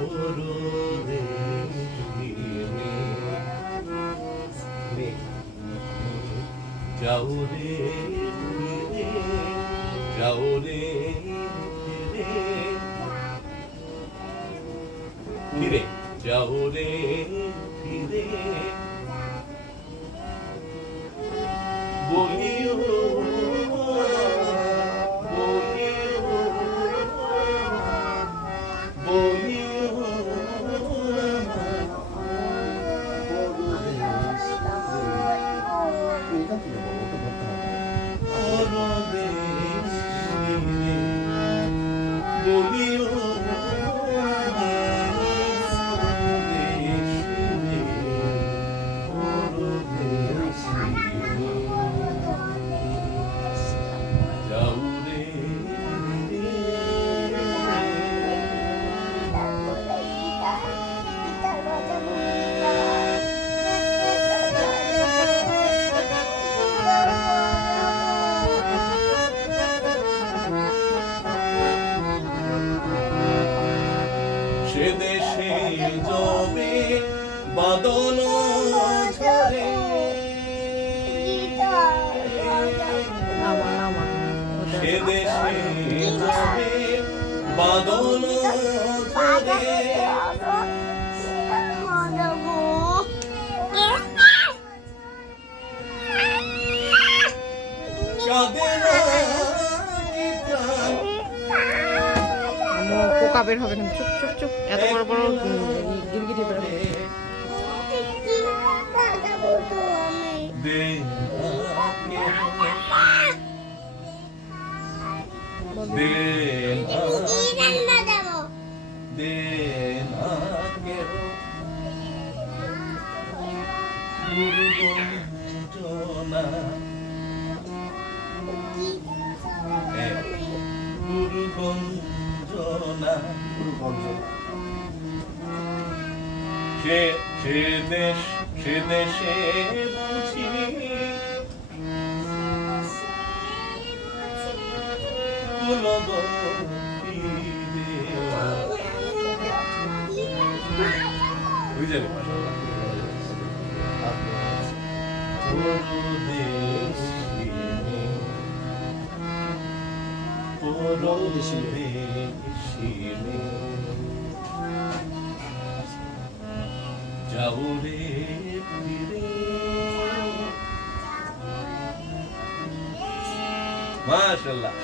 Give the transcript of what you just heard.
যাও রে ফিরে, যাও রে ফিরে, ফিরে যাও রে ফিরে, বলিও বলিও বলিও পরদেশ ফিরে, বলিও সে দেশে যবে বাদল ঝরে, সে দেশে যবে বাদল ঝরে, কাঁদে না পোকা বের হবে কিন্তু, চুপ চুপ চুপ, এত বড় বড় গিরগিটি বের হবে। সে দেশে বুঝি কুলব ফিরে, বুঝে যাবে পরদেশ ফিরে, পরদেশ ফিরে, যাও রে ফিরে। মাশাআল্লাহ।